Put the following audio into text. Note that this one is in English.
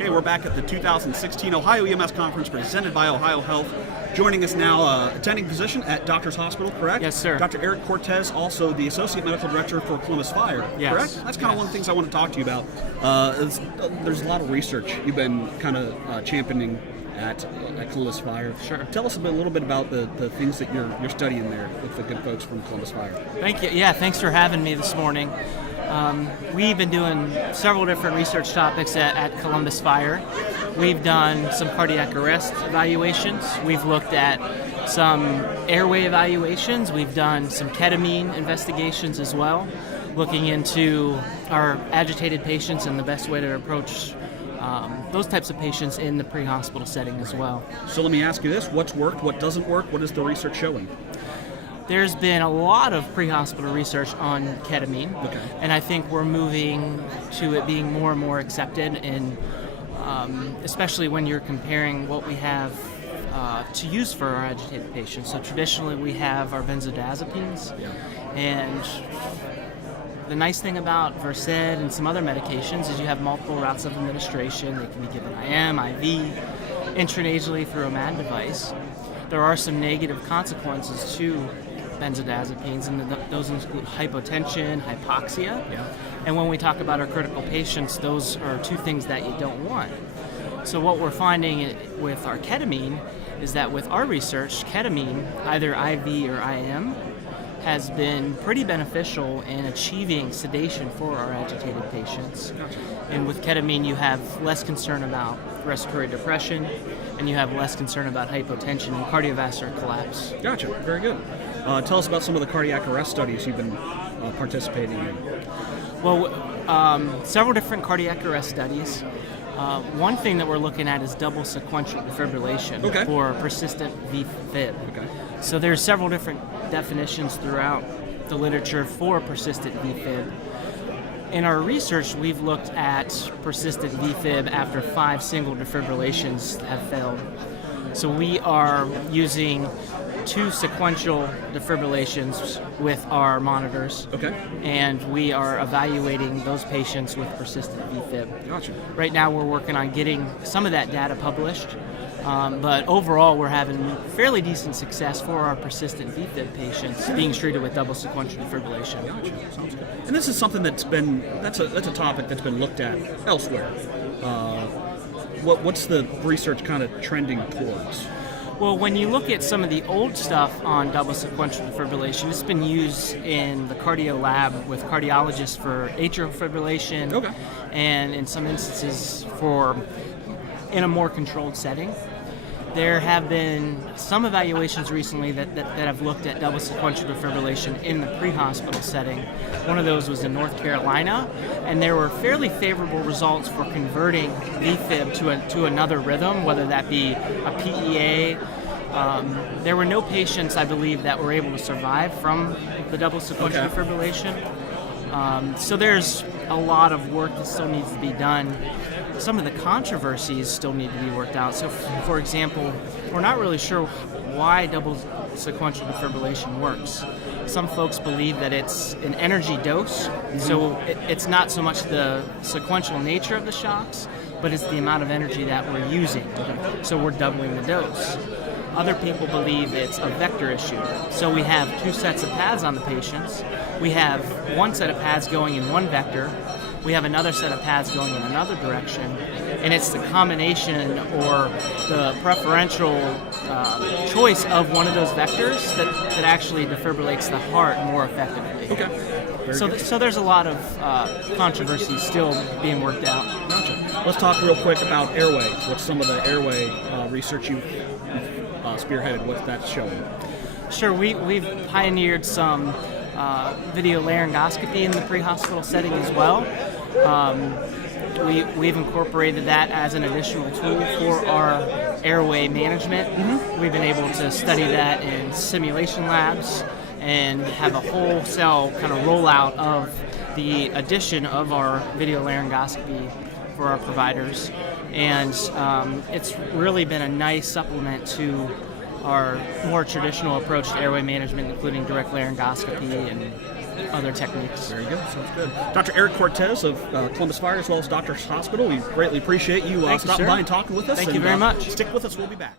Okay, we're back at the 2016 Ohio EMS Conference presented by Ohio Health. Joining us now, attending physician at Doctors Hospital, correct? Yes, sir. Dr. Eric Cortez, also the Associate Medical Director for Columbus Fire, yes. correct? That's kind of one of the things I want to talk to you about. There's a lot of research you've been kind of championing at Columbus Fire. Sure. Tell us a little bit about the things that you're studying there with the good folks from Columbus Fire. Thank you. Yeah, thanks for having me this morning. We've been doing several different research topics at Columbus Fire. We've done some cardiac arrest evaluations. We've looked at some airway evaluations. We've done some ketamine investigations as well, looking into our agitated patients and the best way to approach those types of patients in the pre-hospital setting as well. So let me ask you this, what's worked, what doesn't work, what is the research showing? There's been a lot of pre-hospital research on ketamine, and I think we're moving to it being more and more accepted, and especially when you're comparing what we have to use for our agitated patients. So traditionally we have our benzodiazepines, and the nice thing about Versed and some other medications is you have multiple routes of administration. They can be given IM, IV, intranasally through a MAD device. There are some negative consequences to benzodiazepines, and those include hypotension, hypoxia. And when we talk about our critical patients, those are two things that you don't want. So what we're finding with our ketamine is that with our research, ketamine, either IV or IM, has been pretty beneficial in achieving sedation for our agitated patients. And with ketamine, you have less concern about respiratory depression, and you have less concern about hypotension and cardiovascular collapse. Gotcha. Very good. Tell us about some of the cardiac arrest studies you've been participating in. Well, several different cardiac arrest studies. One thing that we're looking at is double sequential defibrillation for persistent VFib. So there's several different definitions throughout the literature for persistent VFib. In our research, we've looked at persistent VFib after 5 single defibrillations have failed. So we are using 2 sequential defibrillations with our monitors, and we are evaluating those patients with persistent VFib. Gotcha. Right now we're working on getting some of that data published, but overall we're having fairly decent success for our persistent VFib patients being treated with double sequential defibrillation. Gotcha. Sounds good. And this is something that's a topic that's been looked at elsewhere. What's the research kind of trending towards? Well, when you look at some of the old stuff on double sequential defibrillation, it's been used in the cardio lab with cardiologists for atrial fibrillation, and in some instances in a more controlled setting. There have been some evaluations recently that have looked at double sequential defibrillation in the pre-hospital setting. One of those was in North Carolina, and there were fairly favorable results for converting VFib to another rhythm, whether that be a PEA. There were no patients, I believe, that were able to survive from the double sequential defibrillation. So there's a lot of work that still needs to be done. Some of the controversies still need to be worked out. So, for example, we're not really sure why double sequential defibrillation works. Some folks believe that it's an energy dose, so it's not so much the sequential nature of the shocks, but it's the amount of energy that we're using. So we're doubling the dose. Other people believe it's a vector issue. So we have 2 sets of pads on the patients. We have 1 set of pads going in one vector. We have another set of pads going in another direction, and it's the combination or the preferential choice of one of those vectors that actually defibrillates the heart more effectively. So there's a lot of controversy still being worked out. Gotcha. Let's talk real quick about airway. What's some of the airway research you've spearheaded? What's that showing? Sure, we've pioneered some video laryngoscopy in the pre-hospital setting as well. We've incorporated that as an additional tool for our airway management. We've been able to study that in simulation labs and have a wholesale kind of rollout of the addition of our video laryngoscopy for our providers. And it's really been a nice supplement to our more traditional approach to airway management, including direct laryngoscopy and other techniques. Very good. Sounds good. Dr. Eric Cortez of Columbus Fire, as well as Doctors Hospital, we greatly appreciate you Thank you, stopping sir. by and talking with us. Thank you very much. Stick with us. We'll be back.